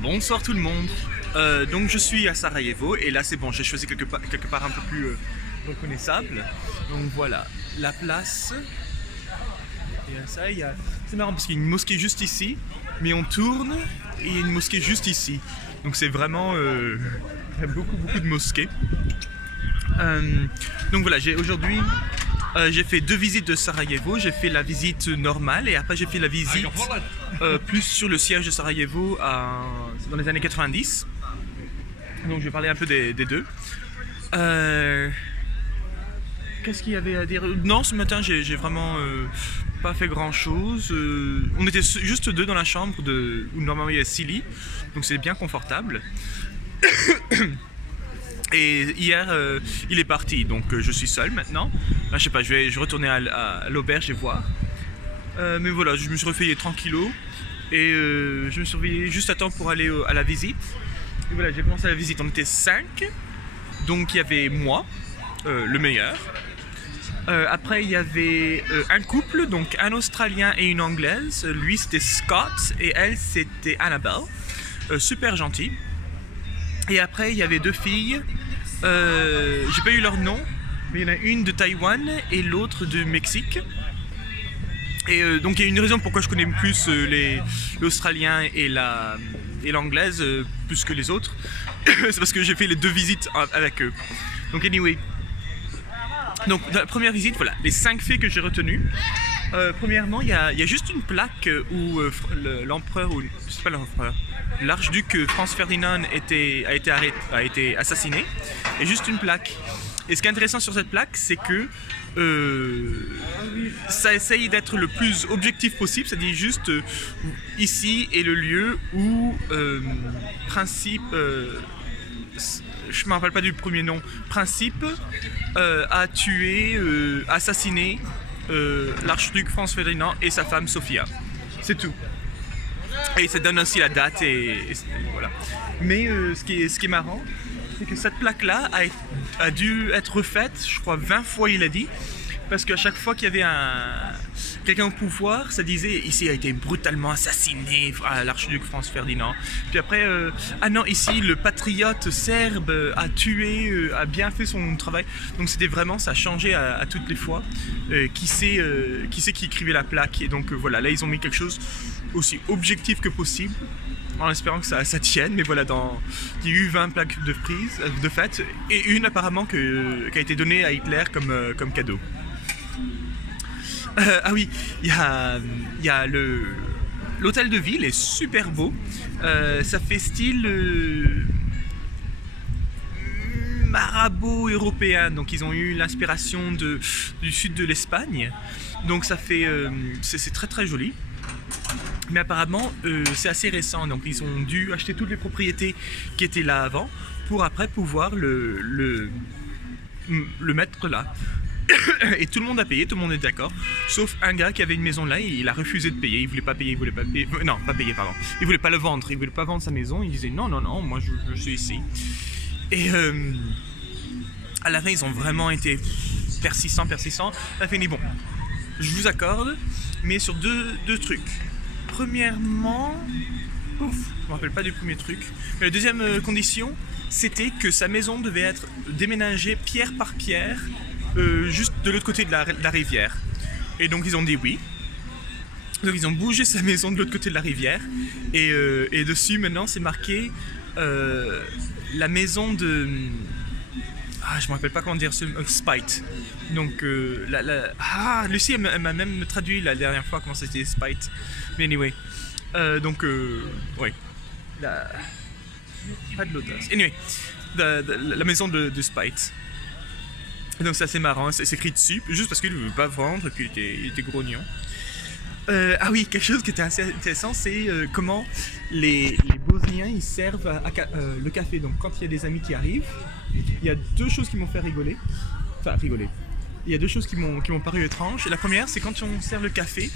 Bonsoir tout le monde. Donc je suis à Sarajevo et là c'est bon, j'ai choisi quelque part un peu plus reconnaissable. Donc voilà, la place. Et ça, c'est marrant parce qu'il y a une mosquée juste ici, mais on tourne et il y a une mosquée juste ici. Donc c'est vraiment il y a beaucoup de mosquées. Donc voilà, aujourd'hui j'ai fait 2 visites de Sarajevo. J'ai fait la visite normale et après j'ai fait la visite plus sur le siège de Sarajevo dans les années 90. Donc je vais parler un peu des deux. Qu'est-ce qu'il y avait à dire? Non, ce matin j'ai vraiment pas fait grand chose. On était juste 2 dans la chambre où normalement il y a 6 lits, donc c'est bien confortable. Et hier, il est parti, donc je suis seul maintenant. Là, je sais pas, je vais retourner à l'auberge et voir. Mais voilà, je me suis réveillé tranquillo et je me suis réveillé juste à temps pour aller à la visite. Et voilà, j'ai commencé la visite, on était 5. Donc il y avait moi, le meilleur. Après, il y avait un couple, donc un Australien et une Anglaise. Lui, c'était Scott et elle, c'était Annabelle. Super gentil. Et après, il y avait 2 filles. J'ai pas eu leur nom, mais il y en a une de Taïwan et l'autre du Mexique. Et donc il y a une raison pourquoi je connais plus l'Australien et l'Anglaise plus que les autres. C'est parce que j'ai fait les 2 visites avec eux. Donc anyway. Donc dans la première visite, voilà, les 5 faits que j'ai retenus. Premièrement, il y a juste une plaque où l'empereur, ou c'est pas l'empereur, l'archiduc Franz Ferdinand a été assassiné. Et juste une plaque. Et ce qui est intéressant sur cette plaque, c'est que ça essaye d'être le plus objectif possible, c'est-à-dire juste ici est le lieu où Principe, je ne me rappelle pas du premier nom, Principe a tué, assassiné l'archiduc Franz Ferdinand et sa femme Sophia. C'est tout. Et ça donne aussi la date et voilà. Mais ce qui est marrant, c'est que cette plaque-là a dû être refaite, je crois 20 fois il a dit, parce qu'à chaque fois qu'il y avait quelqu'un au pouvoir, ça disait ici a été brutalement assassiné l'archiduc Franz Ferdinand. Puis après, ah non, ici le patriote serbe a tué, a bien fait son travail. Donc c'était vraiment, ça a changé à toutes les fois. Qui c'est qui écrivait la plaque. Et donc voilà, là ils ont mis quelque chose aussi objectif que possible, en espérant que ça tienne. Mais voilà, il y a eu 20 plaques de fête et une apparemment qui a été donnée à Hitler comme cadeau. Ah oui, il y a l'hôtel de ville est super beau. Ça fait style marabo-européen. Donc ils ont eu l'inspiration du sud de l'Espagne. Donc ça fait c'est très très joli. Mais apparemment c'est assez récent, donc ils ont dû acheter toutes les propriétés qui étaient là avant pour après pouvoir le mettre là. Et tout le monde a payé, tout le monde est d'accord, sauf un gars qui avait une maison là et il a refusé de payer, il voulait pas payer, non, pas payer, pardon, il voulait pas le vendre, il voulait pas vendre sa maison, il disait non, moi je suis ici. Et à la fin ils ont vraiment été persistants, à la fin bon, je vous accorde, mais sur deux trucs. Premièrement, je me rappelle pas du premier truc, mais la deuxième condition, c'était que sa maison devait être déménagée pierre par pierre, juste de l'autre côté de la rivière. Et donc ils ont dit oui. Donc ils ont bougé sa maison de l'autre côté de la rivière. Et dessus maintenant c'est marqué la maison de... je me rappelle pas comment dire, Spite. Donc Lucie elle m'a même traduit la dernière fois comment c'était Spite. Mais anyway. Donc ouais. Pas de l'audace. Anyway. La maison de Spite. Donc c'est assez marrant, c'est écrit dessus, juste parce qu'il ne veut pas vendre et puis il était grognon. Ah oui, quelque chose qui était assez intéressant, c'est comment les Bosniens ils servent le café. Donc quand il y a des amis qui arrivent, il y a 2 choses qui m'ont fait rigoler. Enfin rigoler. Il y a 2 choses qui m'ont paru étranges. La première, c'est quand on sert le café,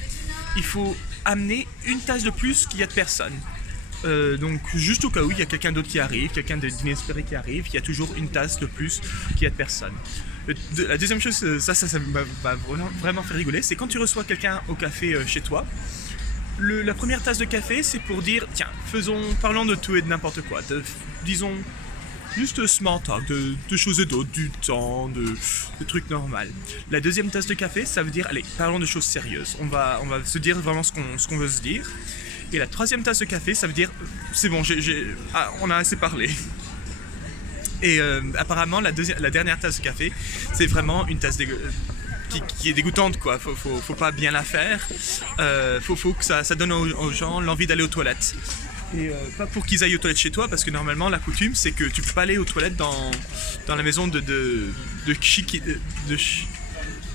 il faut amener une tasse de plus qu'il y a de personnes. Donc juste au cas où il y a quelqu'un d'autre qui arrive, quelqu'un d'inespéré qui arrive, il y a toujours une tasse de plus qu'il y a de personnes. La deuxième chose, ça m'a vraiment fait rigoler, c'est quand tu reçois quelqu'un au café chez toi, la première tasse de café, c'est pour dire, tiens, parlons de tout et de n'importe quoi. Disons, juste small talk, de choses et d'autres, du temps, de trucs normaux. La deuxième tasse de café, ça veut dire, allez, parlons de choses sérieuses. On va se dire vraiment ce qu'on veut se dire. Et la troisième tasse de café, ça veut dire, c'est bon, on a assez parlé. Et apparemment, la dernière tasse de café, c'est vraiment une tasse qui est dégoûtante, quoi. Faut pas bien la faire. Faut que ça donne aux gens l'envie d'aller aux toilettes. Et pas pour qu'ils aillent aux toilettes chez toi, parce que normalement, la coutume, c'est que tu peux pas aller aux toilettes dans la maison de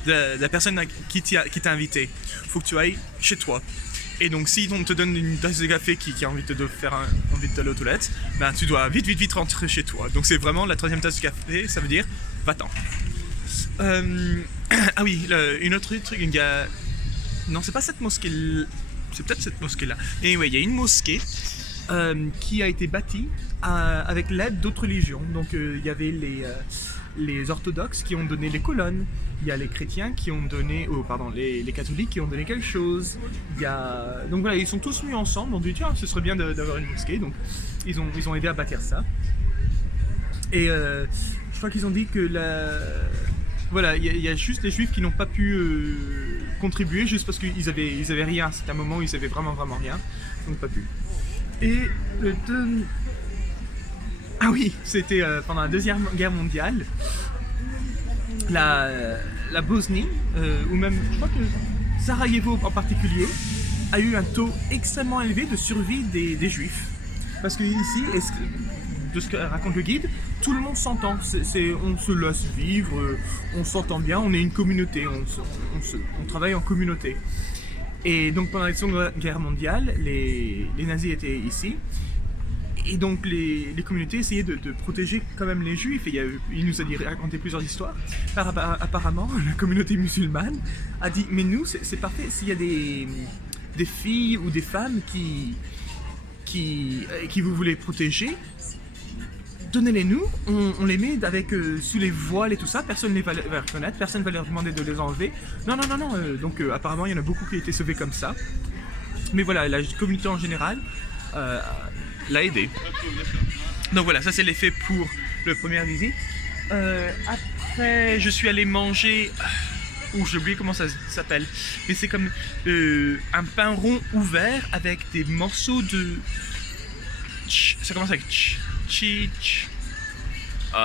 la personne qui t'a invité. Faut que tu ailles chez toi. Et donc, si on te donne une tasse de café qui a envie de envie d'aller aux toilettes, ben tu dois vite rentrer chez toi. Donc, c'est vraiment la troisième tasse de café, ça veut dire va-t'en. Ah oui, une autre truc, il y a... Non, c'est pas cette mosquée, c'est peut-être cette mosquée-là. Et oui, il y a une mosquée qui a été bâtie avec l'aide d'autres religions. Donc, il y avait les orthodoxes qui ont donné les colonnes. Il y a les chrétiens qui ont donné, les catholiques qui ont donné quelque chose. Donc voilà, ils sont tous mis ensemble. On dit tiens, ce serait bien d'avoir une mosquée. Donc ils ont aidé à bâtir ça. Et je crois qu'ils ont dit que voilà, il y a juste les juifs qui n'ont pas pu contribuer juste parce qu'ils avaient rien. C'était un moment où ils avaient vraiment rien. Ils n'ont pas pu. Et ah oui, c'était pendant la Deuxième Guerre mondiale. La Bosnie, ou même, je crois que Sarajevo en particulier, a eu un taux extrêmement élevé de survie des Juifs. Parce que ici, de ce que raconte le guide, tout le monde s'entend. On se laisse vivre, on s'entend bien, on est une communauté, on travaille en communauté. Et donc pendant la Seconde Guerre mondiale, les nazis étaient ici. Et donc les communautés essayaient de protéger quand même les juifs. Et il nous a raconté plusieurs histoires. Apparemment, la communauté musulmane a dit mais nous c'est parfait, s'il y a des filles ou des femmes qui vous voulez protéger, donnez-les nous, on les met avec sous les voiles et tout ça, personne ne va les reconnaître, personne ne va leur demander de les enlever. Non. Donc apparemment il y en a beaucoup qui ont été sauvés comme ça. Mais voilà, la communauté en général l'a aidé. Donc voilà, ça c'est l'effet pour la première visite. Après, je suis allé manger... j'ai oublié comment ça s'appelle. Mais c'est comme un pain rond ouvert avec des morceaux de... Ça commence avec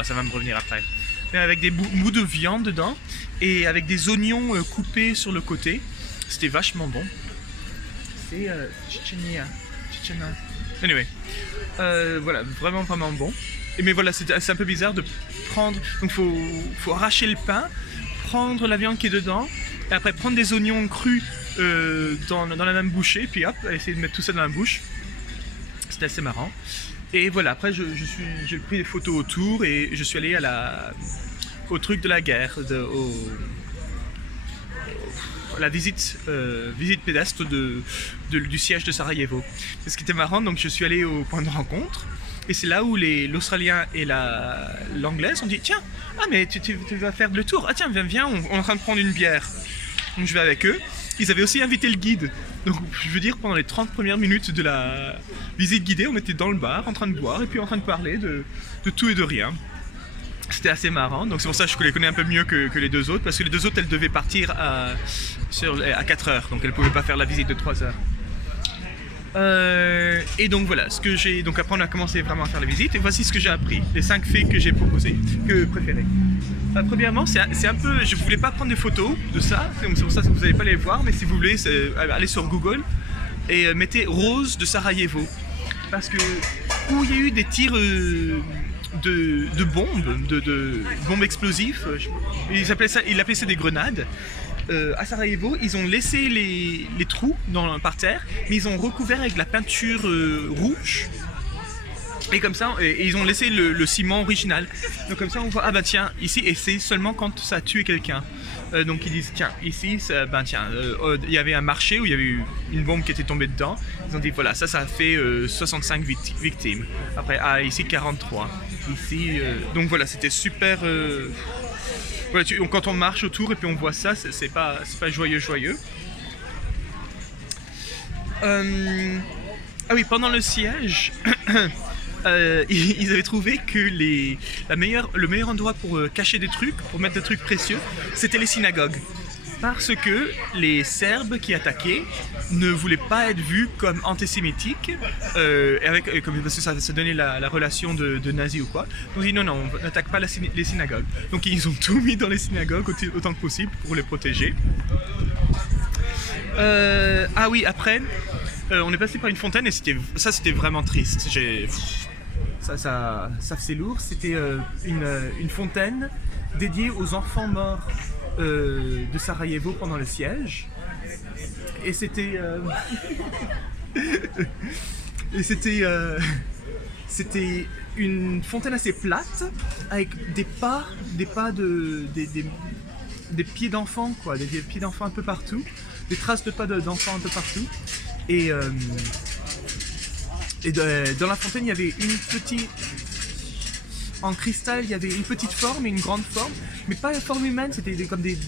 ça va me revenir après. Mais avec des bouts de viande dedans et avec des oignons coupés sur le côté. C'était vachement bon. C'est Tchétchénia. Anyway, voilà, vraiment bon. Mais voilà, c'est un peu bizarre de prendre... Donc faut arracher le pain, prendre la viande qui est dedans, et après prendre des oignons crus dans la même bouchée, puis hop, essayer de mettre tout ça dans la bouche. C'était assez marrant. Et voilà, après j'ai pris des photos autour et je suis allé au truc de la guerre, la visite pédestre du siège de Sarajevo. Et ce qui était marrant, donc je suis allé au point de rencontre et c'est là où l'Australien et l'Anglaise ont dit tiens, mais tu vas faire le tour, tiens viens, on est en train de prendre une bière. Donc je vais avec eux. Ils avaient aussi invité le guide. Donc je veux dire, pendant les 30 premières minutes de la visite guidée, on était dans le bar en train de boire et puis en train de parler de tout et de rien. C'était assez marrant, donc c'est pour ça que je les connais un peu mieux que les deux autres, parce que les deux autres elles devaient partir à 4 heures, donc elles ne pouvaient pas faire la visite de 3 heures. Et donc voilà, donc après on a commencé vraiment à faire la visite, et voici ce que j'ai appris, les 5 faits que j'ai préférés. Premièrement, c'est un peu, je voulais pas prendre des photos de ça, donc c'est pour ça que vous n'allez pas les voir, mais si vous voulez, allez sur Google et mettez Rose de Sarajevo, parce que où il y a eu des tirs de bombes, de bombes explosives, ils appelaient ça des grenades. À Sarajevo, ils ont laissé les trous par terre, mais ils ont recouvert avec de la peinture rouge. Et comme ça, et ils ont laissé le ciment original. Donc comme ça, on voit, tiens, ici, et c'est seulement quand ça a tué quelqu'un. Donc ils disent, tiens, ici, il y avait un marché où il y avait eu une bombe qui était tombée dedans. Ils ont dit, voilà, ça a fait 65 victimes. Après, ici, 43. Ici, donc voilà, c'était super... Voilà, quand on marche autour et puis on voit ça, c'est pas joyeux. Ah oui, pendant le siège, ils avaient trouvé que le meilleur endroit pour cacher des trucs, pour mettre des trucs précieux, c'était les synagogues. Parce que les Serbes qui attaquaient ne voulaient pas être vus comme antisémitiques, parce que ça donnait la relation de nazis ou quoi. Donc ils dit non, on n'attaque pas les synagogues. Donc ils ont tout mis dans les synagogues autant que possible pour les protéger. Ah oui, après, on est passé par une fontaine et c'était vraiment triste. Ça faisait lourd. C'était une fontaine dédiée aux enfants morts de Sarajevo pendant le siège. Et c'était c'était une fontaine assez plate avec des pieds d'enfants, quoi, des pieds d'enfants un peu partout, des traces de pas d'enfants un peu partout. Et dans la fontaine, il y avait en cristal, il y avait une petite forme et une grande forme, mais pas la forme humaine, c'était comme des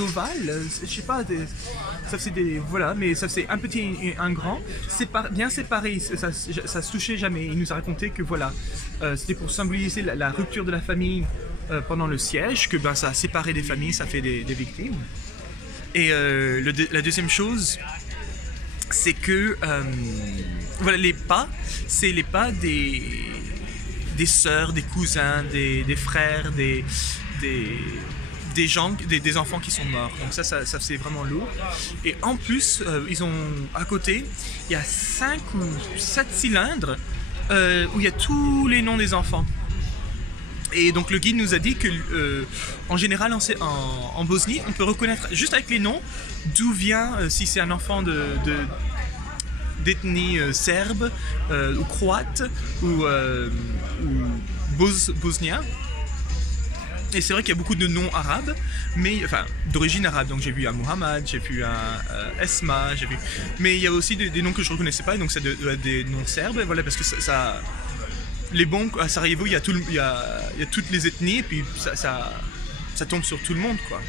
ovales, je sais pas, ça faisait voilà, mais ça faisait un petit et un grand, bien séparés, ça se touchait jamais. Il nous a raconté que voilà, c'était pour symboliser la rupture de la famille pendant le siège, que ça a séparé des familles, ça fait des victimes. Et la deuxième chose, c'est que voilà, c'est les pas des sœurs, des cousins, des frères, des enfants qui sont morts. Donc ça c'est vraiment lourd. Et en plus, ils ont à côté, il y a 5 ou 7 cylindres où il y a tous les noms des enfants. Et donc le guide nous a dit que en général en Bosnie, on peut reconnaître juste avec les noms d'où vient, si c'est un enfant d'ethnie serbe ou croate ou bosnien. Et c'est vrai qu'il y a beaucoup de noms arabes, d'origine arabe. Donc j'ai vu un Mohamed, j'ai vu un Esma, mais il y a aussi des noms que je ne reconnaissais pas, et donc c'est des noms serbes. Voilà, parce que les bons à Sarajevo, il y a toutes les ethnies, et puis ça tombe sur tout le monde, quoi.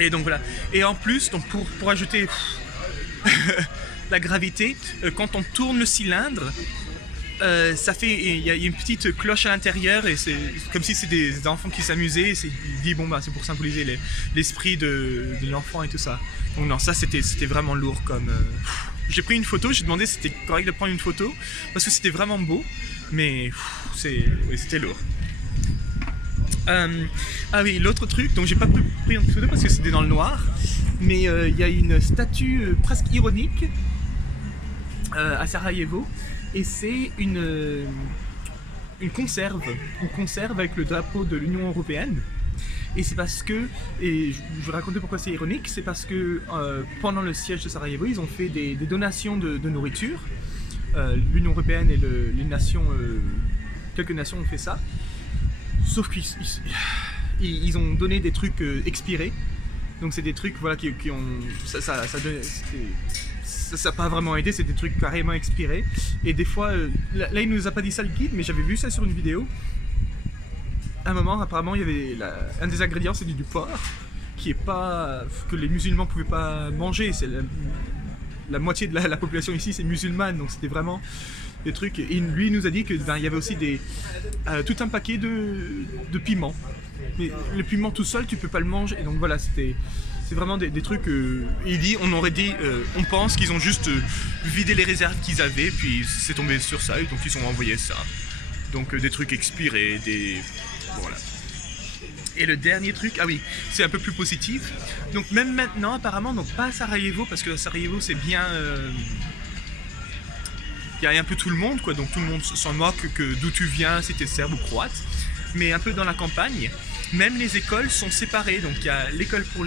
Et donc voilà. Et en plus, donc pour ajouter la gravité, quand on tourne le cylindre, il y a une petite cloche à l'intérieur, et c'est comme si c'était des enfants qui s'amusaient. Il dit c'est pour symboliser l'esprit de l'enfant et tout ça. Donc non, ça c'était vraiment lourd comme. J'ai pris une photo, j'ai demandé si c'était correct de prendre une photo parce que c'était vraiment beau, mais c'était lourd. Ah oui, l'autre truc, donc j'ai pas pris une photo parce que c'était dans le noir, mais il y a une statue presque ironique à Sarajevo, et c'est une conserve avec le drapeau de l'Union Européenne. Et c'est parce que, et je vais raconter pourquoi c'est ironique, c'est parce que pendant le siège de Sarajevo, ils ont fait des donations de nourriture. L'Union Européenne et les nations, quelques nations ont fait ça. Sauf qu'ils ont donné des trucs expirés. Donc c'est des trucs voilà, qui ont... Ça n'a pas vraiment aidé, c'est des trucs carrément expirés. Et des fois, là il nous a pas dit ça le guide, mais j'avais vu ça sur une vidéo. À un moment, apparemment, il y avait un des ingrédients, c'est du porc, que les musulmans pouvaient pas manger. C'est la moitié de la population ici, c'est musulmane, donc c'était vraiment des trucs. Et lui, il nous a dit que il y avait aussi tout un paquet de piments. Mais le piment tout seul, tu peux pas le manger. Et donc voilà, c'est vraiment des trucs. Il dit, on pense qu'ils ont juste vidé les réserves qu'ils avaient, puis c'est tombé sur ça, et donc ils ont envoyé ça. Donc des trucs expirés, voilà. Et le dernier truc, ah oui, c'est un peu plus positif. Donc même maintenant, apparemment, donc pas à Sarajevo, parce que à Sarajevo c'est bien... Il y a un peu tout le monde, quoi, donc tout le monde s'en moque que d'où tu viens, si t'es serbe ou croate. Mais un peu dans la campagne, même les écoles sont séparées. Donc il y a l'école pour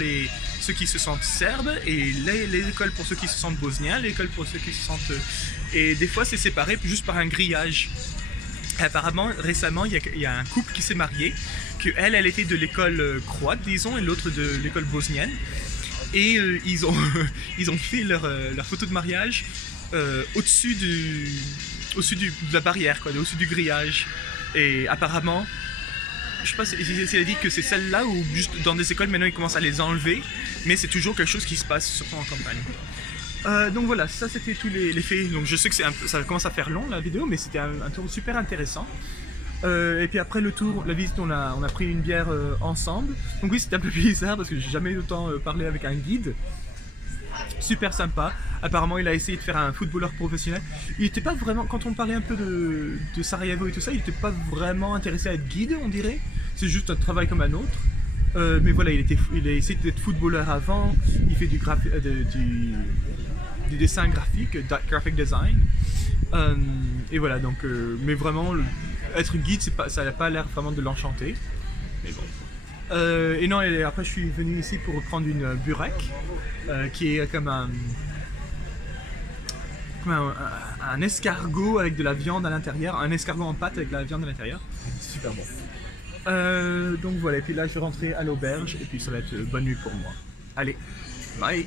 ceux qui se sentent serbes, et les écoles pour ceux qui se sentent bosniens, l'école pour ceux qui se sentent... Et des fois c'est séparé juste par un grillage. Et apparemment, récemment, il y a un couple qui s'est marié, que elle était de l'école croate, disons, et l'autre de l'école bosnienne. Et ils ont fait leur photo de mariage au-dessus de la barrière, quoi, au-dessus du grillage. Et apparemment, je sais pas si elle a dit que c'est celle-là ou juste dans des écoles maintenant ils commencent à les enlever, mais c'est toujours quelque chose qui se passe, surtout en campagne. Donc voilà, ça c'était tous les faits. Donc je sais que ça commence à faire long la vidéo, mais c'était un tour super intéressant. Et puis après le tour, la visite, on a pris une bière ensemble. Donc oui, c'était un peu bizarre parce que j'ai jamais autant parlé avec un guide. Super sympa. Apparemment, il a essayé de faire un footballeur professionnel. Il était pas vraiment, quand on parlait un peu de Sarajevo et tout ça, il était pas vraiment intéressé à être guide, on dirait. C'est juste un travail comme un autre. Mais voilà, il a essayé d'être footballeur avant. Il fait du dessin graphique, graphic design. Et voilà, donc, mais vraiment, être guide, ça n'a pas l'air vraiment de l'enchanter. Mais bon. Et non, et après je suis venu ici pour prendre une burek, qui est comme un escargot avec de la viande à l'intérieur, un escargot en pâte avec de la viande à l'intérieur. C'est super bon. Donc voilà, et puis là je vais rentrer à l'auberge et puis ça va être bonne nuit pour moi. Allez, bye!